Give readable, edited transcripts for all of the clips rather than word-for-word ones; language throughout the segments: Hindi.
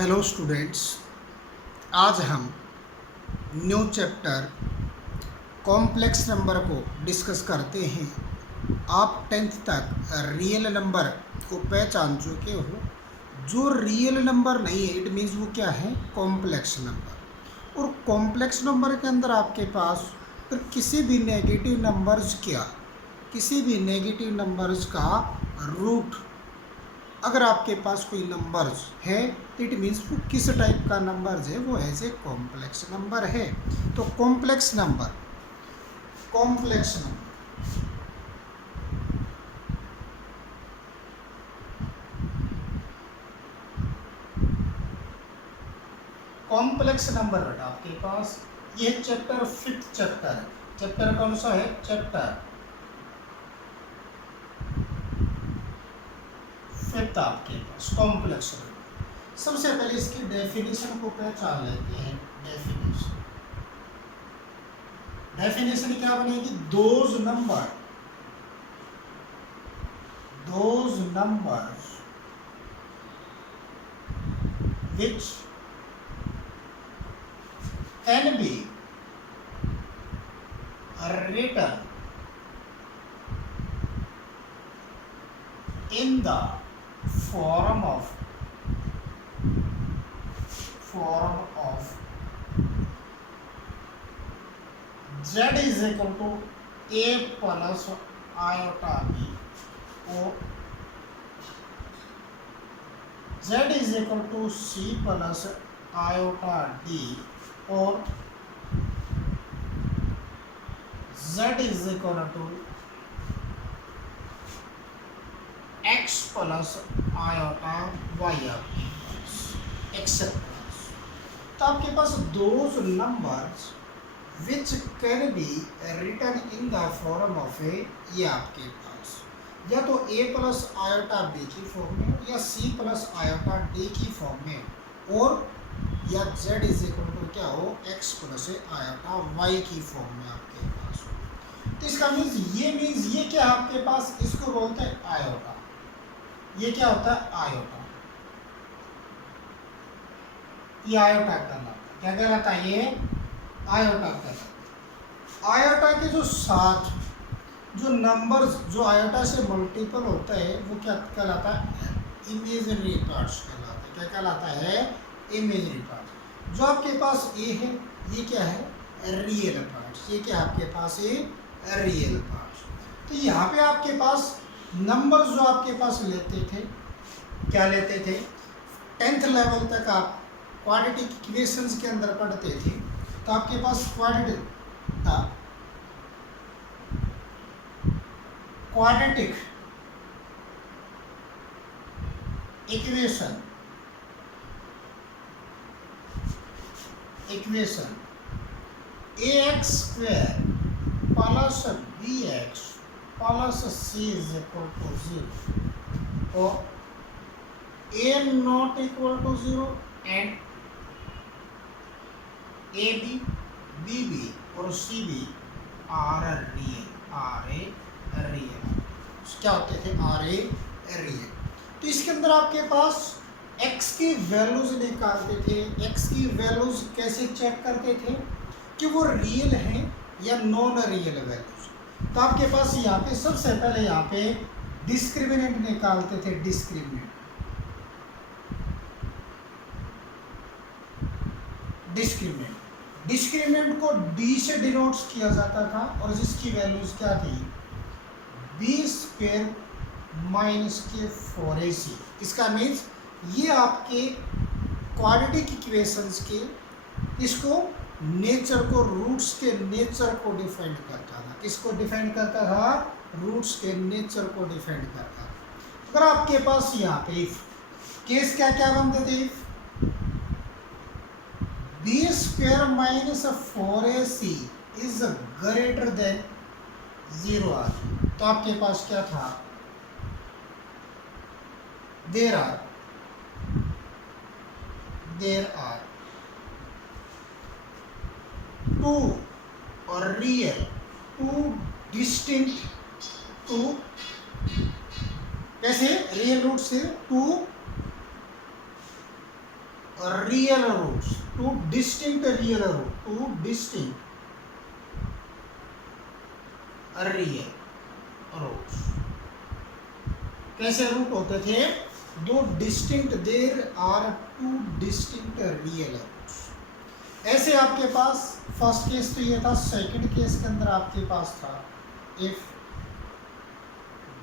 हेलो स्टूडेंट्स, आज हम न्यू चैप्टर कॉम्प्लेक्स नंबर को डिस्कस करते हैं। आप 10th तक रियल नंबर को पहचान चुके हो। जो रियल नंबर नहीं है, इट मीन्स वो क्या है, कॉम्प्लेक्स नंबर। और कॉम्प्लेक्स नंबर के अंदर आपके पास फिर किसी भी नेगेटिव नंबर्स का रूट अगर आपके पास कोई नंबर्स है तो इट मीन्स वो किस टाइप का नंबर्स है, वो ऐसे कॉम्प्लेक्स नंबर है। तो कॉम्प्लेक्स नंबर बेटा आपके पास ये चैप्टर 5th चैप्टर है। चैप्टर कौन सा है? चैप्टर 5th आपके पास कॉम्प्लेक्स नंबर। सबसे पहले इसकी डेफिनेशन को पहचान लेते हैं। डेफिनेशन क्या बनेगी? Those numbers which can be written in the form of z is equal to a plus iota b, or z is equal to c plus iota d, or z is equal to x plus iota y except. तो आपके पास those numbers which can be written in the form of a, ये आपके पास या तो a प्लस आयोटा b की फॉर्म में या c प्लस आयोटा d की फॉर्म में, और या z इज इक्वल टू क्या हो, x प्लस आयोटा y की फॉर्म में आपके पास हो। तो इसका मीन्स ये क्या आपके पास, इसको बोलते हैं आयोटा। ये क्या होता है? आयोटा। ये आयोटा कहलाता है। क्या कहलाता है? ये आयोटा कहलाता है। आयोटा के जो साथ जो नंबर्स जो आयोटा से मल्टीपल होता है वो क्या कहलाता है? इमेजिनरी पार्ट्स कहलाता है। क्या कहलाता है? Imaginary parts. जो आपके पास ए है ये क्या है? Real parts. ये क्या आपके पास है? Real parts. तो यहाँ पे आपके पास नंबर्स जो आपके पास लेते थे, क्या लेते थे? 10th लेवल तक आप क्वाड्रेटिक इक्वेशंस के अंदर पढ़ते थे, तो आपके पास quadratic equation ax square plus bx plus c is equal to 0, और a not equal to 0 and ab bb और cb आर रियल क्या होते थे? Are a real. तो इसके अंदर आपके पास x की वैल्यूज निकालते थे। x की वैल्यूज कैसे चेक करते थे कि वो रियल है या नॉन रियल वैल्यूज? तो आपके पास यहाँ पे सबसे पहले यहाँ पे डिस्क्रिमिनेंट निकालते थे। डिस्क्रिमिनेंट को d से डिनोट किया जाता था, और जिसकी वैल्यूज क्या थी? b स्क्वायर माइनस के 4ac। इसका मीन्स ये आपके क्वाड्रेटिक इक्वेशंस के इसको नेचर को, रूट्स के नेचर को डिफाइन करता था। किसको डिफाइन करता था? रूट्स के नेचर को डिफाइन करता था। अगर आपके पास यहाँ पे केस क्या क्या बनते थे? B square minus 4ac is greater than 0 आ, तो आपके पास क्या था? देर आर टू और रियल, टू डिस्टिंक्ट, टू कैसे रियल रूट से two real roots, two distinct real root, two distinct real roots. कैसे रूट होते थे? दो distinct, there are two distinct real roots. ऐसे आपके पास फर्स्ट केस तो ये था, सेकंड केस के अंदर आपके पास था इफ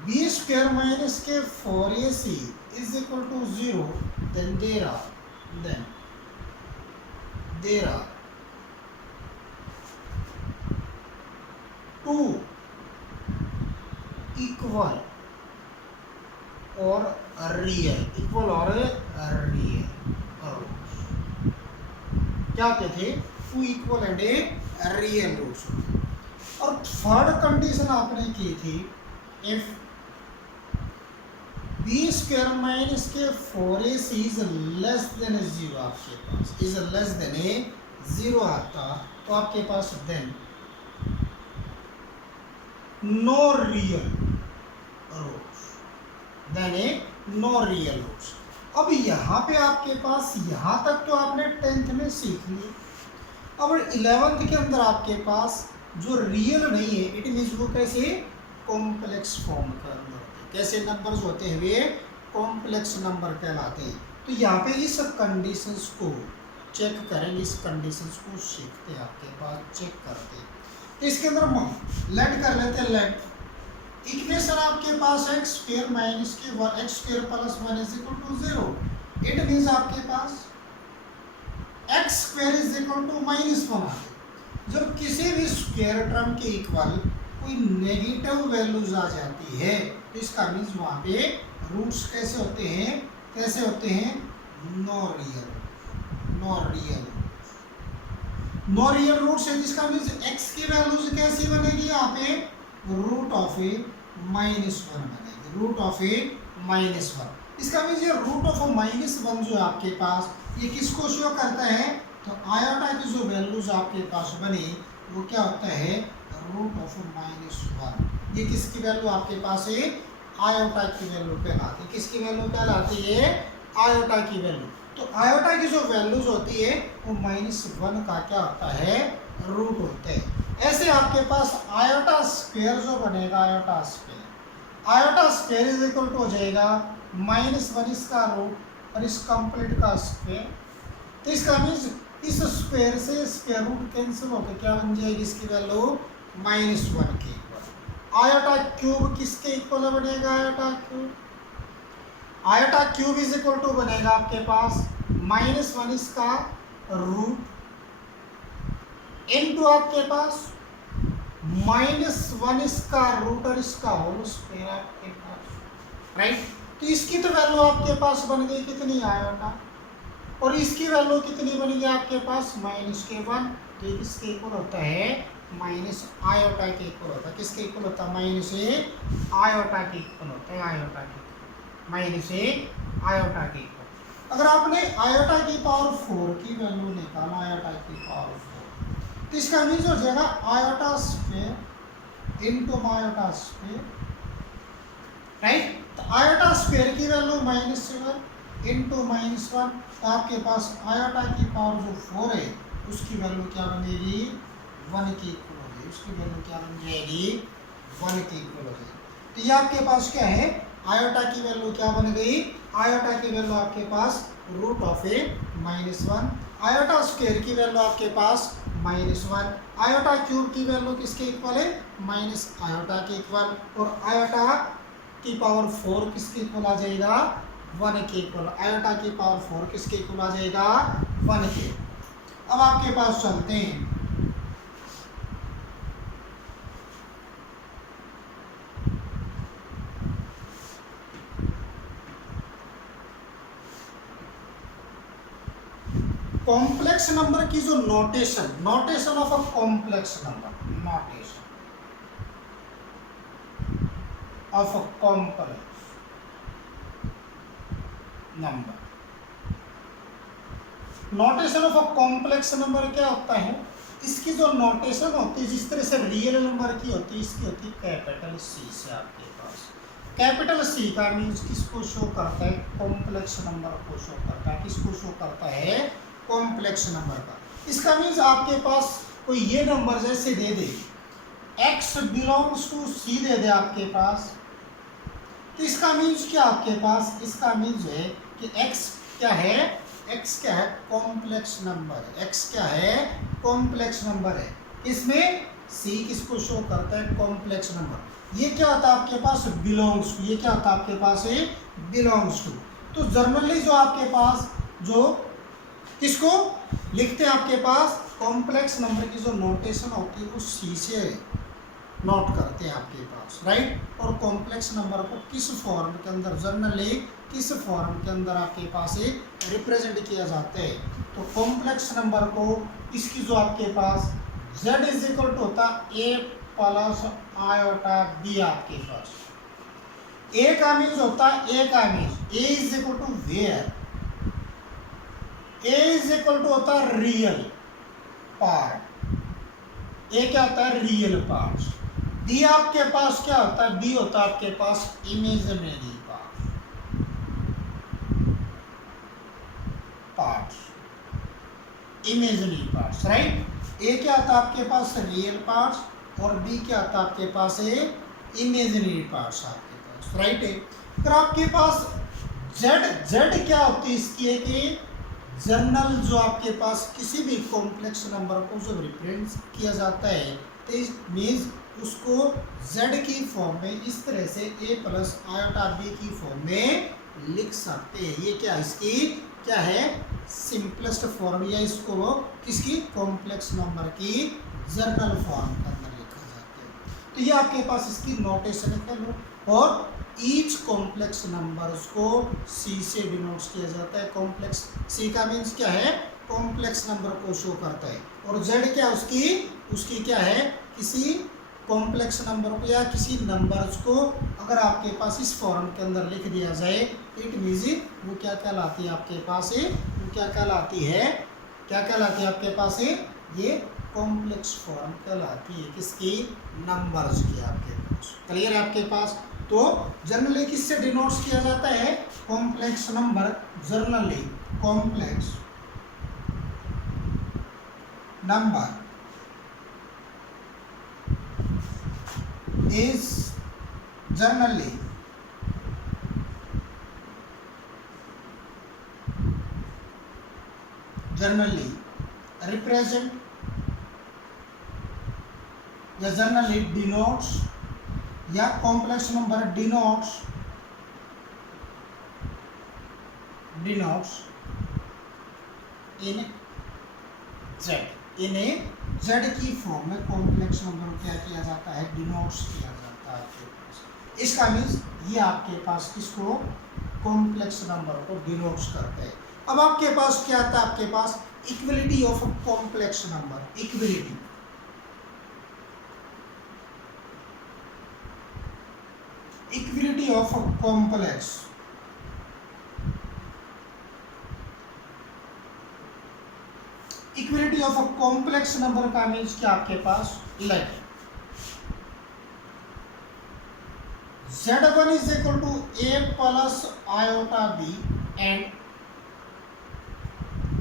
बी स्क्वायर माइनस के 4ac is equal to 0, then there are two equal और रियल, इक्वल और रियल रूट्स। क्या कहते थे? Two equal and a real roots. और थर्ड कंडीशन आपने की थी, इफ बी स्क्वायर माइनस के 4ac इज लेस देन 0, आपके पास इज लेस देन ए 0 आता तो आपके पास then no real roots, then a no real roots. अब यहाँ पे आपके पास, यहाँ तक तो आपने 10th में सीख लिया। अब 11th के अंदर आपके पास जो रियल नहीं है, इट मीन्स वो कैसे कॉम्प्लेक्स फॉर्म का अंदर होते हैं। कैसे नंबर्स होते हैं? वे कॉम्प्लेक्स नंबर कहलाते हैं। तो यहाँ पे इस कंडीशंस को चेक करेंगे, इस कंडीशंस को सीखते हैं, आपके पास चेक करते हैं। तो इसके अंदर लेट कर लेते हैं। लेट इक्वेशन आपके पास एक्स स्क्वायर माइनस के x square plus 1 is equal to 0। It means आपके पास x square is equal to -1 आ गया। जब किसी भी स्क्वायर टर्म के इक्वल कोई नेगेटिव वैल्यूज आ जाती है तो इसका मीन्स वहाँ पे रूट्स कैसे होते हैं? कैसे होते हैं? नो रियल रूट्स है। जिसका मीन्स एक्स की वैल्यूज कैसी बनेगी? यहाँ पे रूट ऑफ ए -1 बनेगी, रूट ऑफ ए -1। इसका मीन्स ये रूट ऑफ -1 जो है आपके पास, ये किसको शो करता है? तो आयोटा की जो वैल्यूज आपके पास बनी वो क्या होता है? Root of -1। ये किसकी वैल्यू आपके पास है? आयोटा की वैल्यू कहलाती है। किसकी वैल्यू कहलाती है? आयोटा की वैल्यू। तो आयोटा की जो वैल्यूज होती है वो -1 का क्या होता है? रूट होते हैं। ऐसे आपके पास आयोटा स्क्वायर जो बनेगा, iota square is equal to हो जाएगा -1 इसका रूट और इस कंप्लीट का स्क्वायर। तो इसका मीन्स इस स्क्वायर से स्क्वायर रूट कैंसिल होकर क्या बन जाएगी? इसकी वैल्यू -1 के इक्वल। आयोटा क्यूब किसके इक्वल बनेगा? Iota cube is equal to बनेगा आपके पास -1 इसका रूट इनटू आपके पास -1 इसका रूट और इसका होल स्क्वायर आपके पास, राइट। तो इसकी तो वैल्यू आपके पास बन गई कितनी? आयोटा। और इसकी वैल्यू कितनी बनेगी आपके पास? -1। तो इसके इक्वल होता है माइनस आयोटा के इक्वल होता है। किसके इक्वल होता है? आयोटा के इक्वल होता है, आयोटा के आयोटा के इक्वल। अगर आपने आयोटा की पावर 4 की वैल्यू निकाला, आयोटा की पावर 4, तो इसका मीन्स हो जाएगा iota square into iota square, right. तो आयोटा स्क्वायर की वैल्यू -7 इनटू -1, तो आपके पास आयोटा की पावर जो 4 है उसकी वैल्यू क्या बनेगी? 1 की इक्वल हो जाएगी। उसकी वैल्यू क्या बन जाएगी? 1 की इक्वल हो जाएगी। तो ये आपके पास क्या है? आयोटा की वैल्यू क्या बन गई? आयोटा की वैल्यू आपके पास root of a -1, iota square की वैल्यू आपके पास -1, आयोटा क्यूब की वैल्यू किसके इक्वल है? माइनस आयोटा के इक्वल, और आयोटा की पावर 4 किसके इक्वल आ जाएगा? 1 के इक्वल। आयोटा की पावर 4 किसके इक्वल आ जाएगा? 1 के। अब आपके पास चलते हैं, कॉम्प्लेक्स नंबर की जो notation of a complex number, notation of a complex number. Notation of a complex number क्या होता है? इसकी जो नोटेशन होती है, जिस तरह से रियल नंबर की होती है, इसकी होती है कैपिटल सी से आपके पास। कैपिटल सी का मीन्स किसको शो करता है? कॉम्प्लेक्स नंबर को शो करता है। किसको शो करता है? कॉम्प्लेक्स नंबर का। इसका मीन्स आपके पास कोई ये नंबर जैसे दे दे x बिलोंग्स टू सी दे दे आपके पास, तो इसका मीन्स क्या आपके पास? इसका मीन्स है कि x क्या है? x क्या है? कॉम्प्लेक्स नंबर है। x क्या है? कॉम्प्लेक्स नंबर है। इसमें c किसको शो करता है? Complex number. ये क्या होता है आपके पास? Belongs to. ये क्या होता है आपके पास? है बिलोंग्स टू। तो जनरली जो आपके पास जो किसको लिखते हैं आपके पास? कॉम्प्लेक्स नंबर की जो नोटेशन होती है वो सी से नोट करते हैं आपके पास, राइट। और कॉम्प्लेक्स नंबर को किस फॉर्म के अंदर, जनरली किस फॉर्म के अंदर आपके पास रिप्रेजेंट किया जाता है? तो कॉम्प्लेक्स नंबर को इसकी जो आपके पास z इज इक्वल टू होता a प्लस आयोटा b आपके पास। a का मीन्स होता है a का means a is equal to where, a is equal to होता है रियल पार्ट। a क्या होता है? Real part. b आपके पास क्या होता है? b होता है आपके पास imaginary parts, imaginary parts, right. a क्या आता है आपके पास? रियल पार्ट्स, और b क्या आता है आपके पास? इमेजिनरी पार्ट्स आपके पास, राइट है। फिर आपके पास z क्या होती है इसकी? है कि जनरल जो आपके पास किसी भी कॉम्प्लेक्स नंबर को जब रिप्रेजेंट किया जाता है तो मीन्स उसको z की फॉर्म में इस तरह से a प्लस आयोटा b की फॉर्म में लिख सकते हैं। ये क्या इसकी क्या है? सिंपलेस्ट फॉर्म, या इसको किसकी? कॉम्प्लेक्स नंबर की जनरल फॉर्म के अंदर लिखा जाता है। तो ये आपके पास इसकी नोटेशन है। और ईच कॉम्प्लेक्स नंबर्स को सी से डिनोट किया जाता है। कॉम्प्लेक्स सी का मीन्स क्या है? कॉम्प्लेक्स नंबर को शो करता है। और जेड क्या उसकी क्या है? किसी कॉम्प्लेक्स नंबर को या किसी नंबर्स को अगर आपके पास इस फॉर्म के अंदर लिख दिया जाए, इट मीन्स वो क्या कहलाती है आपके पास? वो क्या कहलाती है? क्या कहलाती है आपके पास? ये कॉम्प्लेक्स फॉर्म कहलाती है। किसकी? नंबर्स की आपके पास। क्लियर है आपके पास? तो जनरली किससे डिनोट किया जाता है? Complex number generally complex number is generally represent या generally denotes या complex number denotes in z, in a z की फॉर्म में कॉम्प्लेक्स नंबर को क्या किया जाता है? डिनोट्स किया जाता है आपके पास। इसका मीन्स ये आपके पास किसको? कॉम्प्लेक्स नंबर को डिनोट्स करते हैं। अब आपके पास क्या आता है? आपके पास equality of a complex number. Equality of a complex equality of a complex number का मीन्स क्या आपके पास? Let z1 is equal to a plus iota b and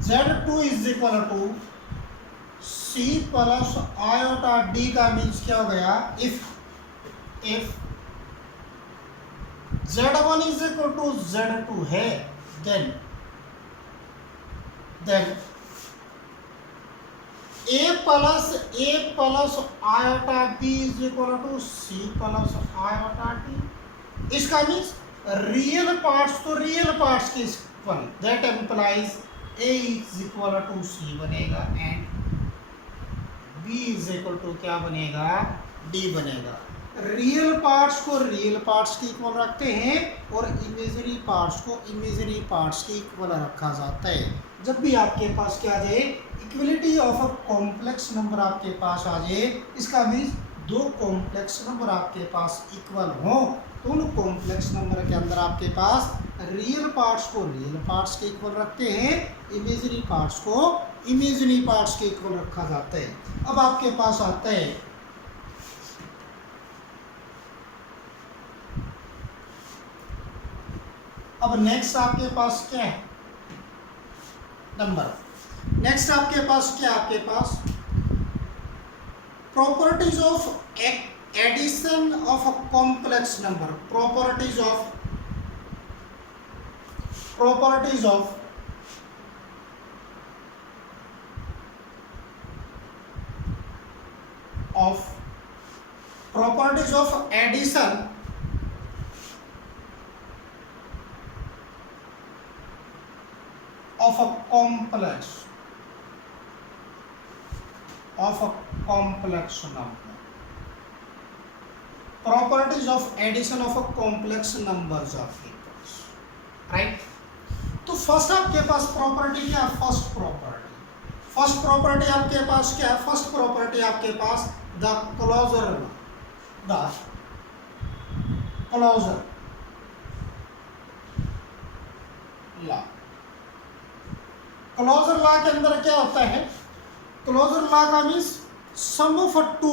z2 is equal to c plus iota d का मीन्स क्या हो गया? if z1 is equal to z2 है then a plus iota b is equal to c plus iota d। इसका मीन्स रियल पार्ट्स तो रियल पार्ट्स के equal, that employees a is equal to c बनेगा and b is equal to क्या बनेगा? d बनेगा। रियल पार्ट्स को रियल पार्ट्स के इक्वल रखते हैं और इमेजिनरी पार्ट्स को इमेजिनरी पार्ट्स के इक्वल रखा जाता है। जब भी आपके पास क्या आ जाए? Equality of a complex number आपके पास आ जाए, इसका मीन्स दो कॉम्प्लेक्स नंबर आपके पास इक्वल हो तो उन कॉम्प्लेक्स नंबर के अंदर आपके पास रियल पार्ट्स को रियल पार्ट्स के इक्वल रखते हैं, इमेजिनरी पार्ट्स को इमेजिनरी पार्ट्स के इक्वल रखा जाता है। अब आपके पास आता है अब नेक्स्ट आपके पास क्या है, नंबर। नेक्स्ट आपके पास क्या, आपके पास properties of addition of a complex number, properties of of properties of addition of a complex number, properties of addition of a complex numbers आपके पास, राइट। तो फर्स्ट आपके पास प्रॉपर्टी क्या, फर्स्ट प्रॉपर्टी आपके पास क्या है, फर्स्ट प्रॉपर्टी आपके पास the closure law. Closure law के अंदर क्या होता है, क्लोजर लॉ का means sum of two,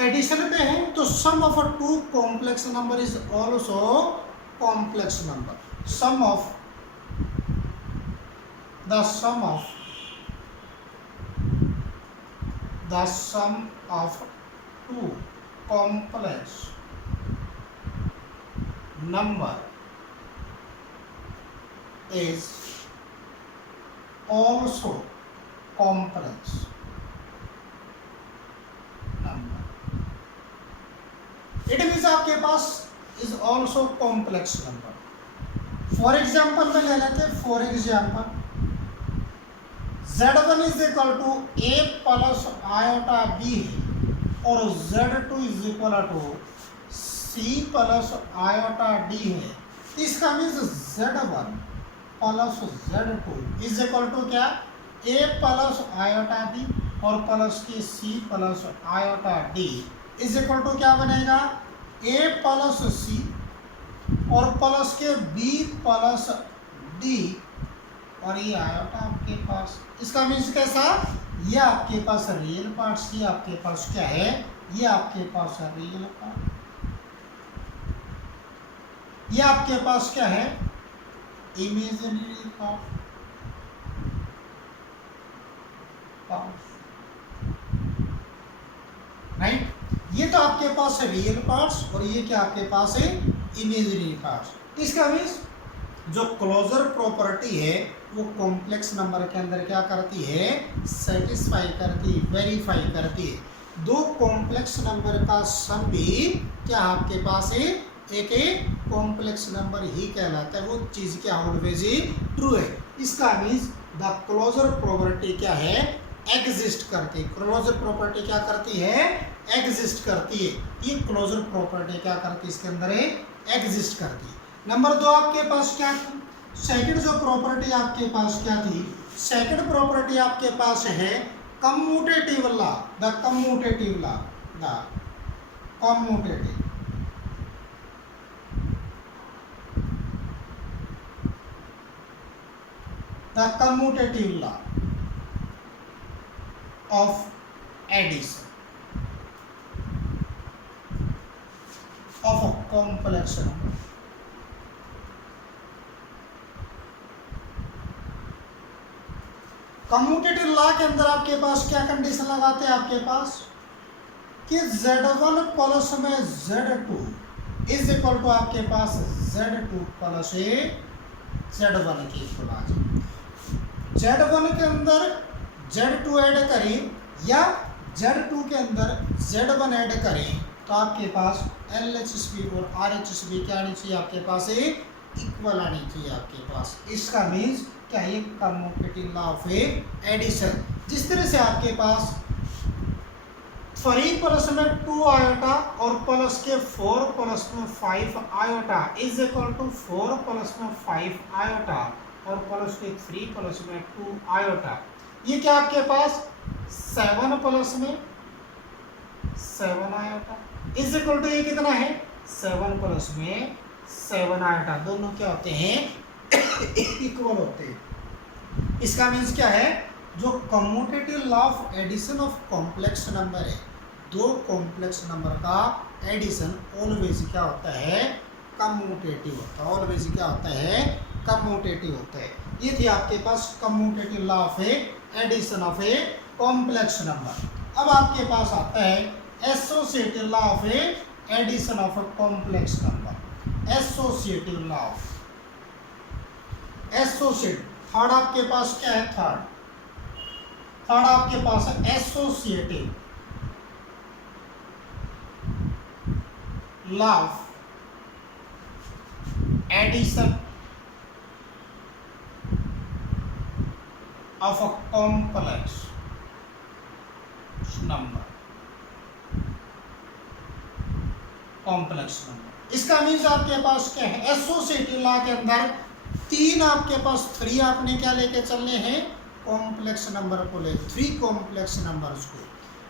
addition पे है तो sum of two complex number is also complex number, sum of the sum of two complex number is also complex number. It means आपके पास is also complex number. For example में ले लेते हैं, फॉर एग्जाम्पल Z1 is equal to a plus iota b है और Z2 is equal to c plus iota d है। इसका means Z1 plus Z2 is equal to क्या, a प्लस आयोटा b और प्लस के c plus iota d is equal to क्या बनेगा, a प्लस c और प्लस के b प्लस d और ये आयोटा आपके पास। इसका मीन्स कैसा, ये आपके पास रियल पार्ट्स, ये आपके पास क्या है, ये आपके पास रियल पार्ट, ये आपके पास क्या है, इमेजिनरी पार्ट। राइट, ये तो आपके पास है रियल पार्ट्स और ये क्या आपके पास है, इमेजिनरी पार्ट्स। इसका मीन्स जो क्लोजर प्रॉपर्टी है वो कॉम्प्लेक्स नंबर के अंदर क्या करती है, सेटिस्फाई करती, वेरीफाई करती है। दो कॉम्प्लेक्स नंबर का सम भी क्या आपके पास है, एक कॉम्प्लेक्स नंबर ही कहलाता है, वो चीज़ क्या ऑलवेज ही ट्रू है। इसका मीन्स द क्लोजर प्रॉपर्टी क्या है, एग्जिस्ट करती है। क्लोजर प्रॉपर्टी क्या करती है, एग्जिस्ट करती है। ये क्लोजर प्रॉपर्टी क्या करती है, इसके अंदर एग्जिस्ट करती है। नंबर दो आपके पास क्या थी, सेकंड जो प्रॉपर्टी आपके पास क्या थी, सेकंड प्रॉपर्टी आपके पास है commutative law, the commutative law, the commutative the commutative law of addition of a complex number. Commutative law के अंदर आपके पास क्या कंडीशन लगाते हैं, आपके पास कि Z1 प्लस में Z2 इज इक्वल टू आपके पास Z2 प्लस Z1 की इक्वल आ जाए। Z1 के अंदर Z2 ऐड करें या Z2 के अंदर Z1 ऐड करें तो आपके पास LHS और RHS क्या आनी चाहिए, आपके पास इक्वल आनी चाहिए आपके पास। इसका मीन्स क्या है, कम्यूटेटिव लॉ ऑफ एडिशन। जिस तरह से आपके पास 3 प्लस में 2 आयोटा और प्लस के 4 प्लस में 5 iota is equal to 4 plus में 5 आयोटा और प्लस के 3 प्लस में 2 आयोटा, ये क्या आपके पास 7 प्लस में 7 आयोटा इज इक्वल टू ये कितना है, 7 प्लस में 7 आयोटा, दोनों क्या होते हैं, इक्वल होते हैं। इसका मीन्स क्या है, जो commutative law of addition of complex number है, दो कॉम्प्लेक्स नंबर का एडिशन ऑलवेज क्या होता है, कम्यूटेटिव होता है, ऑलवेज क्या होता है, कम्यूटेटिव होता है। ये थी आपके पास commutative law of addition of a complex number. अब आपके पास आता है associative law of addition of a complex number. Associative law of associate, third आपके पास क्या है, थर्ड आपके पास है associative law of addition of a complex number, complex number. इसका मीन्स आपके पास क्या है, एसोसिएटिव लॉ के अंदर तीन आपके पास थ्री आपने क्या लेके चलने हैं, कॉम्प्लेक्स नंबर को ले, थ्री कॉम्प्लेक्स नंबर्स को।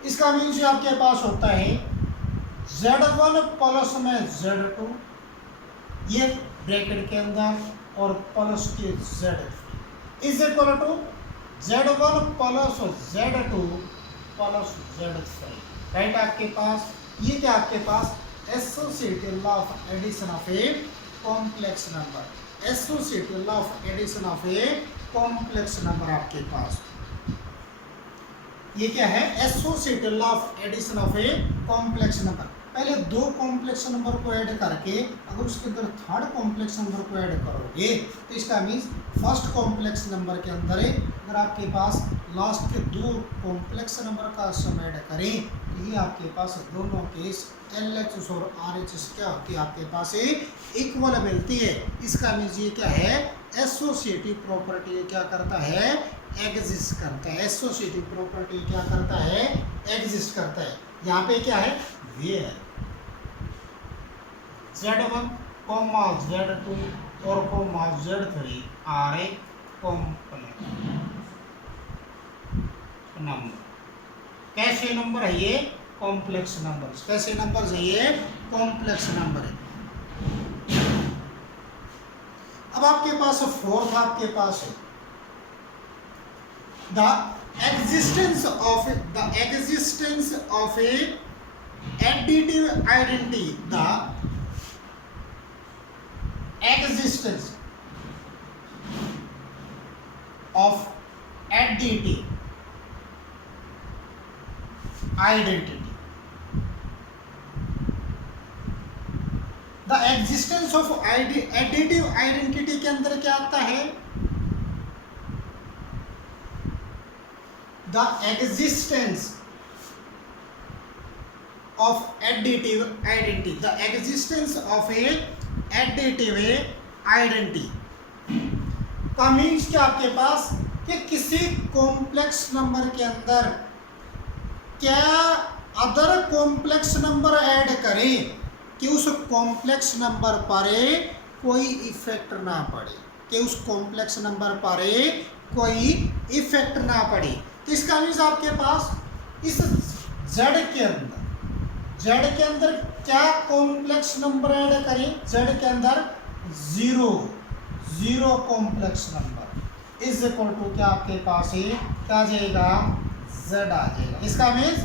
इसका मीन्स आपके पास होता है Z1 प्लस में Z2, ये ब्रैकेट के अंदर और प्लस के Z3 is equal to Z1 plus Z2 plus Z3, right. आपके पास ये क्या, आपके पास associative law of addition of a complex number, associative law of addition of a complex number आपके पास ये क्या है, associative law of addition of a complex number. पहले दो कॉम्प्लेक्स नंबर को ऐड करके अगर उसके अंदर थर्ड कॉम्प्लेक्स नंबर को ऐड करोगे तो इसका मीन्स फर्स्ट कॉम्प्लेक्स नंबर के अंदर अगर आपके पास लास्ट के दो कॉम्प्लेक्स नंबर का सम ऐड करें तो ये आपके पास दोनों केस LHS और RHS क्या होती है, आपके पास इक्वल मिलती है। इसका मीन्स ये क्या है, एसोसिएटिव प्रॉपर्टी क्या करता है, एग्जिस्ट करता है। एसोसिएटिव प्रॉपर्टी क्या करता है, एग्जिस्ट करता है। यहाँ पे क्या है, वेयर Z1 कॉमा Z2 और comma Z3 are a complex number. कैसे नंबर है ये, कॉम्प्लेक्स नंबर। कैसे नंबर है ये, कॉम्प्लेक्स नंबर है। अब आपके पास फोर्थ आपके पास है the existence of a additive identity, the existence of additive identity, the existence of additive identity के अंदर क्या आता है, the existence of additive identity, the existence of a additive identity का मीन्स क्या आपके पास कि किसी कॉम्प्लेक्स नंबर के अंदर क्या अदर कॉम्प्लेक्स नंबर ऐड करें कि उस कॉम्प्लेक्स नंबर पर कोई इफेक्ट ना पड़े, कि उस कॉम्प्लेक्स नंबर पर कोई इफेक्ट ना पड़े। तो इसका मीन्स आपके पास इस Z के अंदर क्या कॉम्प्लेक्स नंबर ऐड करें, Z के अंदर zero complex number is equal to क्या आपके पास क्या आ जाएगा, Z आ जाएगा। इसका मीन्स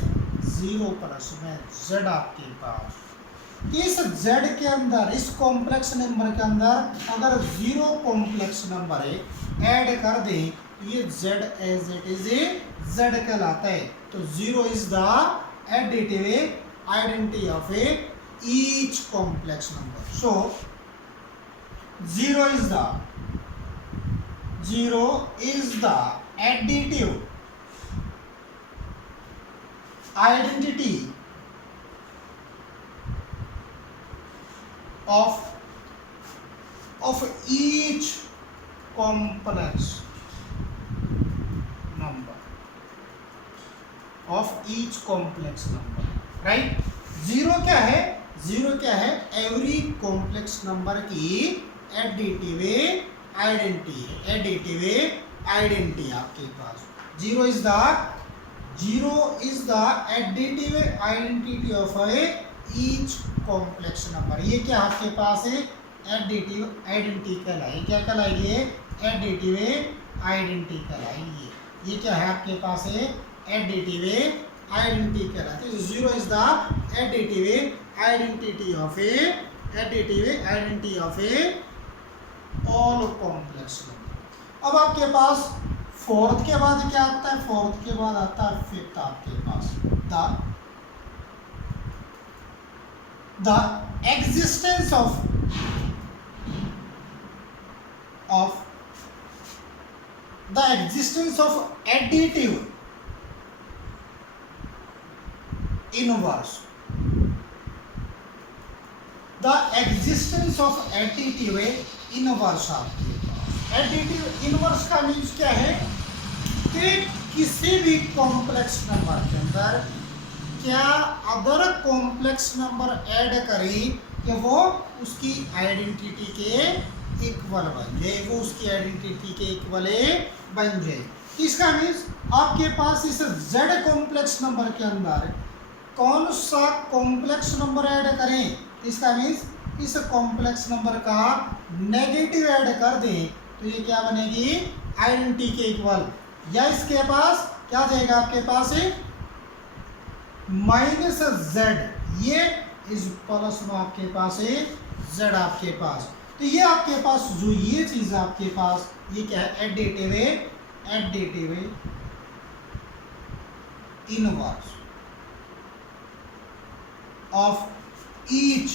0 प्लस में Z आपके पास। इस Z के अंदर, इस कॉम्प्लेक्स नंबर के अंदर अगर 0 कॉम्प्लेक्स नंबर ऐड कर दे ये Z as it is Z कहलाता है। तो 0 इज the additive identity of each complex number. So 0 is the additive identity of each complex number, of each complex number, right? 0 क्या है, 0 क्या है, एवरी कॉम्प्लेक्स नंबर की एडिटिव आइडेंटिटी है, एडिटिव आइडेंटिटी आपके पास। 0 is the additive identity of each complex number। ये क्या आपके पास है, एडिटिव आइडेंटिटी कहलाएगी। क्या कहलाएगी, एडिटिव आइडेंटिटी कहलाएगी। ये क्या है आपके पास है, एडिटिव आइडेंटिटी कहलाती है। 0 is the additive identity of additive identity of A all complex number. अब आपके पास फोर्थ के बाद क्या आता है? फोर्थ के बाद आता है फिफ्थ आपके पास the existence of the existence of additive inverse, the existence of additive inverse आपके पास। additive inverse का मीन्स क्या है कि किसी भी कॉम्प्लेक्स नंबर के अंदर क्या अदर कॉम्प्लेक्स नंबर ऐड करें कि वो उसकी आइडेंटिटी के इक्वल बन जाए, वो उसकी आइडेंटिटी के इक्वल बन जाए। इसका मीन्स आपके पास इस z कॉम्प्लेक्स नंबर के अंदर कौन सा कॉम्प्लेक्स नंबर ऐड करें, इसका मीन्स इस कॉम्प्लेक्स नंबर का नेगेटिव ऐड कर दें तो ये क्या बनेगी? आइडेंटिटी के इक्वल। या इसके पास क्या देगा आपके पास माइनस z, ये इस प्लस में आपके पास है z आपके पास। तो ये आपके पास जो ये चीज आपके पास ये क्या है? Additive inverse of each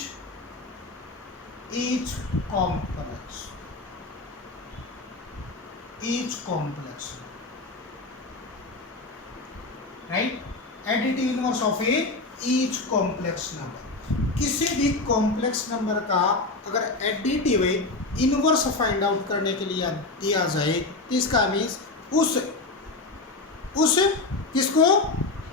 complex, right? Additive inverse of each complex number. किसी भी कॉम्प्लेक्स नंबर का अगर एडिटिव इनवर्स फाइंड आउट करने के लिए दिया जाए तो इसका मीन्स उस किसको?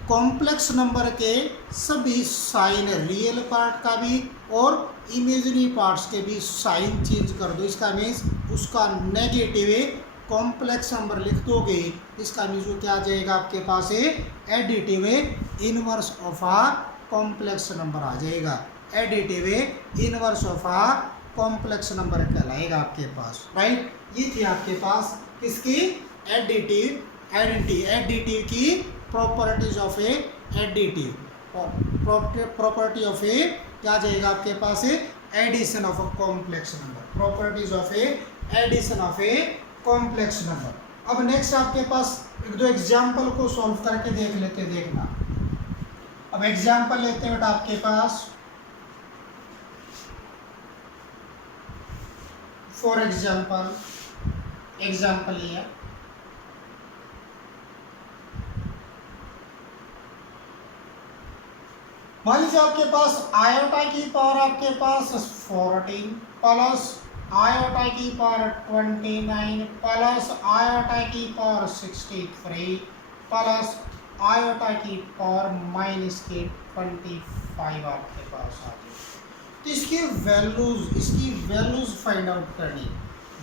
कॉम्प्लेक्स नंबर के सभी साइन, रियल पार्ट का भी और इमेजिनरी पार्ट्स के भी साइन चेंज कर दो। इसका मीन्स उसका नेगेटिव कॉम्प्लेक्स नंबर लिख दोगे, इसका मीन्स वो क्या आ जाएगा आपके पास? Additive inverse of a complex number आ जाएगा। Additive inverse of a complex number कहलाएगा आपके पास, राइट? ये थी आपके पास किसकी? एडिटिव आइडेंटिटी, एडिटिव की properties of a additive, property of a क्या जाएगा आपके पास? Addition of a complex number, properties of a addition of a complex number. अब नेक्स्ट आपके पास एक दो एग्जाम्पल को सॉल्व करके देख लेते, देखना। अब एग्जाम्पल लेते हैं बेटा आपके पास, फॉर एग्जाम्पल ये मान लीजिए आपके पास आयोटा की पावर आपके पास 14 प्लस आयोटा की पावर 29 प्लस आयोटा की पावर 63 प्लस आयोटा की पावर माइनस के 25 आपके पास आ गई। तो इसकी वैल्यूज फाइंड आउट करनी,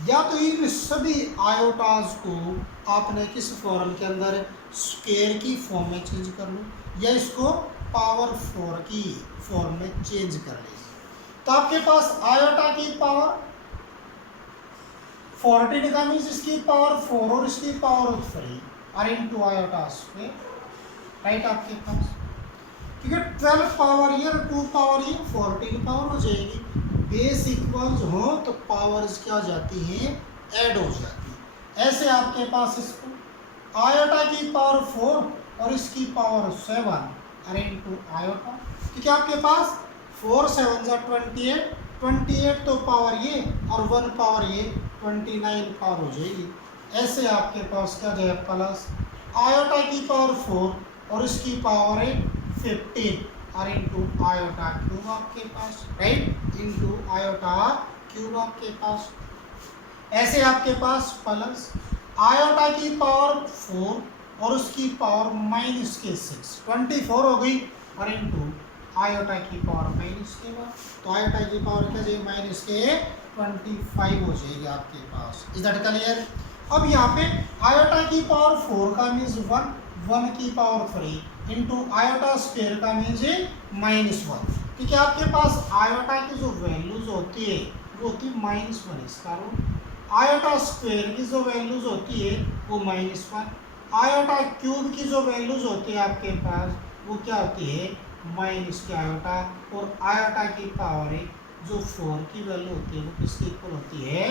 या तो इन सभी आयोटाज को आपने किस फॉर्म के अंदर स्क्वायर की फॉर्म में चेंज कर लो, या इसको पावर 4 की फॉर्म में चेंज कर लीजिए। तो आपके पास आयोटा की पावर 14 का मीन्स इसकी पावर 4 और इसकी पावर 3 और इनटू आयोटा स्क्वायर, राइट? आपके पास क्योंकि 12 पावर ये और 2 पावर ये 14 पावर हो जाएगी। बेस इक्वल्स हो तो पावर्स क्या हो जाती हैं? ऐड हो जाती है। ऐसे आपके पास इसको आयोटा की पावर 4 और इसकी पावर 7 और इनटू आयोटा, क्योंकि आपके पास 4 7 जा 28 तो पावर ये और 1 पावर ये 29 पावर हो जाएगी। ऐसे आपके पास क्या जाए? प्लस आयोटा की पावर 4 और इसकी पावर है 15 और इनटू आयोटा क्यूब आपके पास, राइट? इनटू आयोटा क्यूब आपके पास। ऐसे आपके पास प्लस आयोटा की पावर 4 और उसकी पावर माइनस के 6 24 हो गई और इनटू आयोटा की पावर माइनस के बाद, तो आयोटा की पावर क्या जाएगी? माइनस के 25 हो जाएगी आपके पास। Is that clear? अब यहाँ पे आयोटा की पावर 4 का मीन्स 1 की पावर 3 इंटू आयोटा स्क्वायर का मीन्स -1, क्योंकि आपके पास आयोटा की जो वैल्यूज होती है वो होती है -1, इस कारण आयोटा स्क्वायर की जो वैल्यूज होती है वो -1, आयोटा क्यूब की जो वैल्यूज होती है आपके पास वो क्या होती है? माइनस के आयोटा, और आयोटा की पावर है जो 4 की वैल्यू होती है वो किसके इक्वल होती है,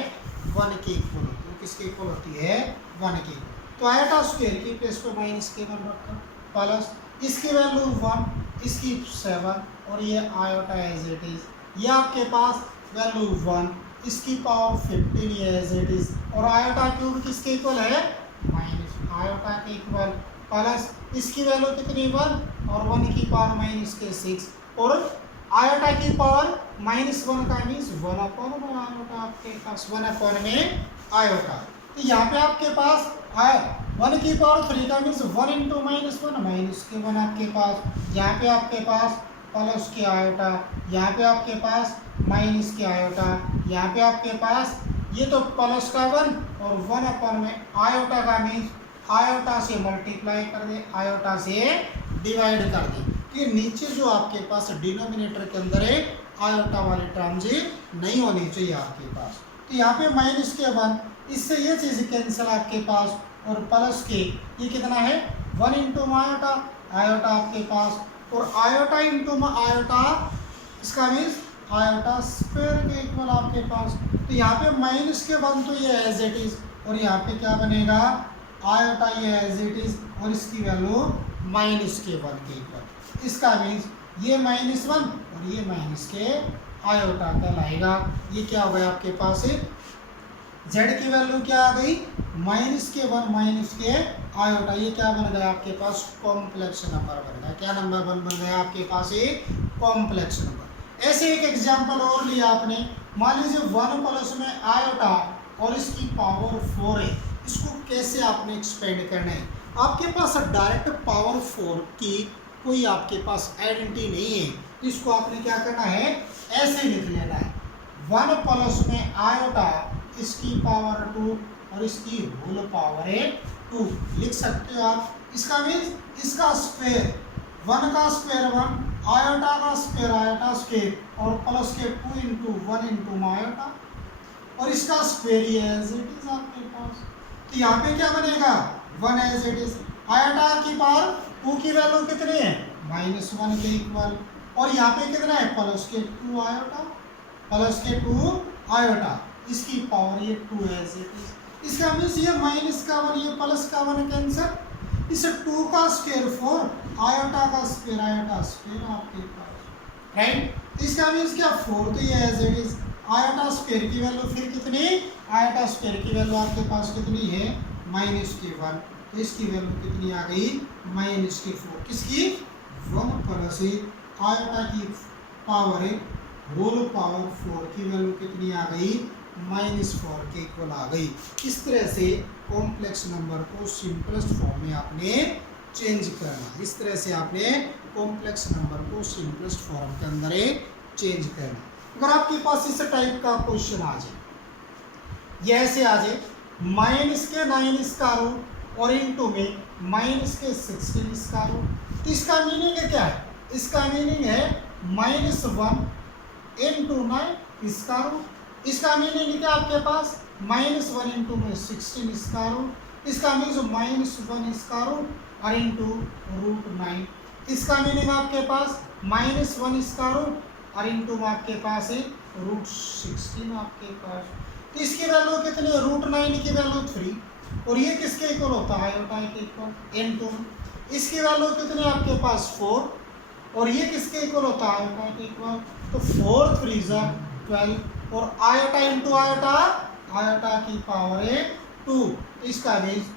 1 के इक्वल होती है। वो किसके इक्वल होती है, 1 के इक्वल। तो आयोटा स्क्वायर की प्लेस पे माइनस के 1 रखा, प्लस इसकी वैल्यू 1, इसकी 7 और ये आयोटा एज इट इज, ये आपके पास वैल्यू 1, इसकी पावर 15 ये एज इट इज, और आयोटा क्यूब किसके इक्वल है, माइनस आयोटा के इक्वल, प्लस इसकी वैल्यू कितनी 1 और 1 की पावर माइनस के 6, और आयोटा की पावर -1 का मीन्स 1/, आयोटा आपके पास 1/, में आयोटा। तो यहाँ पे आपके पास 1 की पावर 3 का मीन्स 1 × -1 माइनस के 1 आपके पास, यहाँ पे आपके पास प्लस के आयोटा, यहाँ पे आपके पास माइनस के आयोटा, यहाँ पे आपके पास ये तो प्लस का 1 और 1/, में आयोटा का मीन्स आयोटा से मल्टीप्लाई कर दे, आयोटा से डिवाइड कर दे, कि नीचे जो आपके पास डिनोमिनेटर के अंदर है आयोटा वाली टर्म जी नहीं होनी चाहिए आपके पास। तो यहाँ पे माइनस के 1, इससे ये चीज़ कैंसिल आपके पास, और प्लस के ये कितना है 1 × आयोटा, आयोटा आपके पास, और आयोटा इंटू आयोटा इसका मीन्स आयोटा स्क्वायर के इक्वल आपके पास। तो यहाँ पे माइनस के 1 तो ये एज इट इज, और यहाँ पे क्या बनेगा आयोटा ये एज इट इज, और इसकी वैल्यू माइनस के 1 के इक्वल। इसका मीन्स ये -1 और ये माइनस के आयोटा कहलाएगा। ये क्या हो गया आपके पास, z की वैल्यू क्या आ गई माइनस के 1 माइनस के आयोटा, ये क्या बन गया आपके पास कॉम्प्लेक्स नंबर बन गया। क्या नंबर बन गया आपके पास, ये कॉम्प्लेक्स नंबर। ऐसे एक एग्जांपल और लिया आपने, मान लीजिए 1 प्लस में आयोटा और इसकी पावर 4 है, इसको कैसे आपने एक्सपेंड करना है। आपके पास डायरेक्ट पावर 4 की कोई आपके पास आइडेंटिटी नहीं है, इसको आपने क्या करना है ऐसे लिख लेना है, 1 प्लस में आयोटा इसकी पावर 2 और इसकी होल पावर 2 लिख सकते हो आप। इसका मीन्स इसका स्क्वायर 1 का स्क्वायर 1, आयोटा का स्क्वायर आयोटा स्क्वायर, और प्लस के 2 × 1 × आयोटा, और इसका स्क्वायर ये एज इट इज आपके पास। तो यहाँ पे क्या बनेगा 1 एज इट इज, आयोटा की पावर 2 की वैल्यू कितनी है -1 के इक्वल, और यहाँ पे कितना है प्लस के 2 आयोटा, प्लस के 2 आयोटा, इसकी पावर ये 2 एज इट इज। इसका मीन्स ये माइनस का 1 ये प्लस का 1 कैंसर, इस 2 का स्क्वायर 4, आयोटा का स्क्वायर आयोटा स्क्वायर आपके पास, राइट। इसका मीन्स क्या 4 तो ये एज इट इज, आयोटा स्क्वायर की वैल्यू फिर कितनी, आयोटा स्क्वायर की वैल्यू आपके पास कितनी है -1, तो इसकी वैल्यू कितनी आ गई -4, किसकी 1 प्लस आयोटा की पावर है होल पावर 4 की वैल्यू कितनी आ गई -4 के इक्वल आ गई। इस तरह से कॉम्प्लेक्स नंबर को सिंपलेस्ट फॉर्म में आपने चेंज करना, इस तरह से आपने कॉम्प्लेक्स नंबर को सिंपलेस्ट फॉर्म के अंदर चेंज करना। अगर आपके पास इस टाइप का क्वेश्चन आ जाए, ये ऐसे आ जाए माइनस के 9 इसका रूट और इनटू में माइनस के 16 इसका रूट, तो इसका मीनिंग है क्या है, इसका मीनिंग है -1 × 9 इसका रूट, इसका मीनिंग क्या आपके पास -1 × में 16 इसका रूट, इसका मीनिंग -1 इसका रूट और इंटू √9, इसका मीनिंग आपके पास -1 इसका रूट और इंटू में आपके पास है √16 आपके पास। तो इसकी वैल्यू कितनी है √9 की वैल्यू 3, और ये किसके इक्वल होता है आयोटा के इक्वल इनटू, इसकी वैल्यू कितनी है आपके पास 4, और ये किसके इक्वल होता है आयोटा के इक्वल, तो 4 3 12, और आयोटा इंटू आयोटा, आयोटा की पावर है 2, इसका मीन्स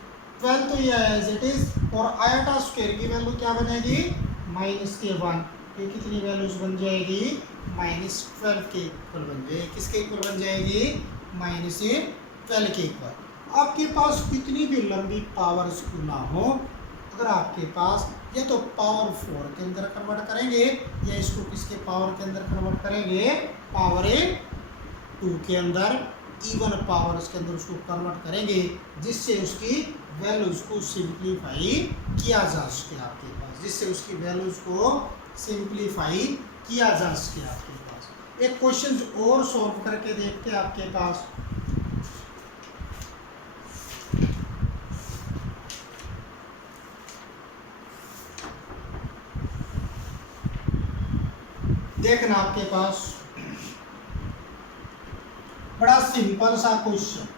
12 तो ये एज इट इज, और आयोटा स्क्वायर की वैल्यू क्या बनेगी -1, ये कितनी वैल्यूज बन जाएगी -12 के इक्वल बन जाएगी, किसके इक्वल बन जाएगी -12 के इक्वल। आपके पास कितनी भी लंबी पावर्स क्यों ना हो, अगर आपके पास या तो पावर 4 के अंदर कन्वर्ट करेंगे या इसको किसके पावर के अंदर कन्वर्ट करेंगे, पावर 2 के अंदर, इवन पावर्स के अंदर उसको कन्वर्ट करेंगे, जिससे उसकी वैल्यूज को सिंप्लीफाई किया जा सके आपके पास, जिससे उसकी वैल्यूज को सिंप्लीफाई किया जा सके आपके पास। एक क्वेश्चन और सॉल्व करके देखते हैं आपके पास। देखना आपके पास बड़ा सिंपल सा क्वेश्चन।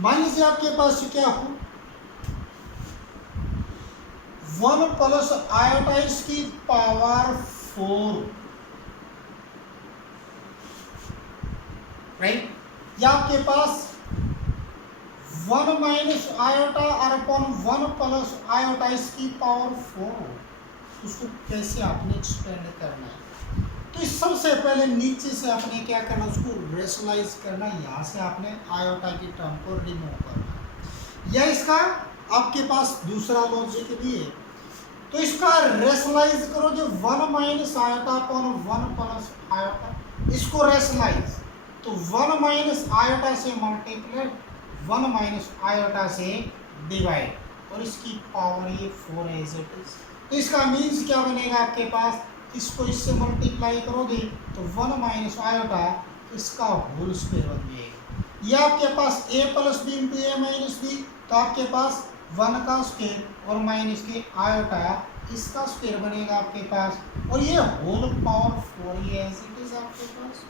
मान लीजिए आपके पास क्या हो, 1 प्लस आयोटा इसकी पावर 4, राइट, या आपके पास 1 माइनस आयोटा और अपॉन 1 प्लस आयोटा इसकी पावर 4, उसको कैसे आपने एक्सपेंड करना है। तो इस सबसे पहले नीचे से आपने क्या करना, उसको रेशनलाइज करना, यहाँ से आपने आयोटा की टर्म को रिमूव करना। या इसका आपके पास दूसरा लॉजिक भी है, तो इसका रेशनलाइज करो, जो 1 minus iota upon 1 plus iota, इसको रेशनलाइज, तो 1 माइनस आयोटा से मल्टीप्लाई, 1 माइनस आयोटा से डिवाइड, और इसकी पावर ये 4 एज इट इज। तो इसका मीन्स क्या बनेगा आपके पास, इसको इससे मल्टीप्लाई करोगे तो 1 माइनस आयोटा इसका होल स्क्वायर बन जाएगा। या आपके पास a plus b into a minus b, तो आपके पास 1 का स्क्वायर और माइनस के आयोटा इसका स्क्वायर बनेगा आपके पास, और ये होल पावर 4 ये एज इट इज आपके पास।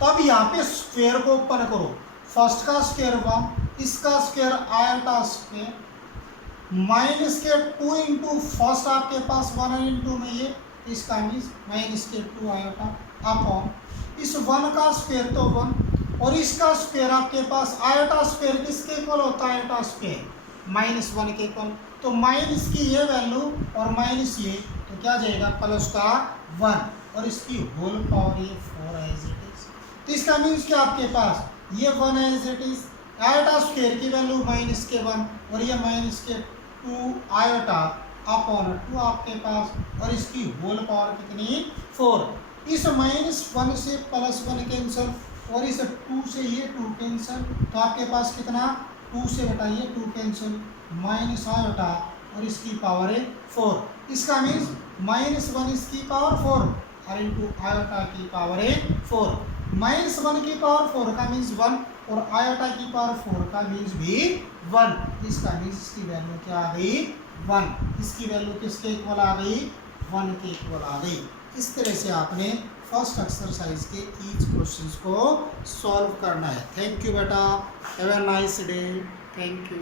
तब यहाँ पे स्क्वायर को ओपन करो, फर्स्ट का स्क्वायर 1, इसका स्क्वायर आयोटा स्क्वायर, माइनस के 2 इंटू फर्स्ट आपके पास 1 इंटू में ये, इसका मीन्स माइनस के 2 आयोटा अपॉन इस 1 का स्क्वायर तो 1, और इसका स्क्वायर आपके पास आयोटा स्क्वायर किसके इक्वल होता है, आयोटा स्क्वायर -1 के इक्वल, तो माइनस की ये वैल्यू और माइनस ये, तो क्या जाएगा प्लस का 1, और इसकी होल पावर ये 4 एज इट इज। तो इसका मीन्स क्या आपके पास ये 1 एज इट इज, आयोटा स्क्वायर की वैल्यू माइनस के 1 और ये माइनस के 2 आयोटा अपॉन 2 आपके पास, और इसकी होल पावर कितनी 4। इस -1 से +1 कैंसिल, और इस 2 से ये 2 कैंसिल, तो आपके पास कितना 2 से बताइए 2 कैंसिल, माइनस आयोटा और इसकी पावर है 4। इसका मीन्स -1 इसकी पावर 4 और इंटू आयोटा की पावर है 4। -1 की पावर 4 का मीन्स 1, और आयोटा की पावर 4 का मीन्स भी 1। इसका मीन्स इसकी वैल्यू क्या आ गई 1। इसकी वैल्यू किसके इक्वल आ गई 1 के इक्वल आ गई। इस तरह से आपने फर्स्ट एक्सरसाइज के ईच क्वेश्चंस को सॉल्व करना है। थैंक यू बेटा, have a nice day, thank you.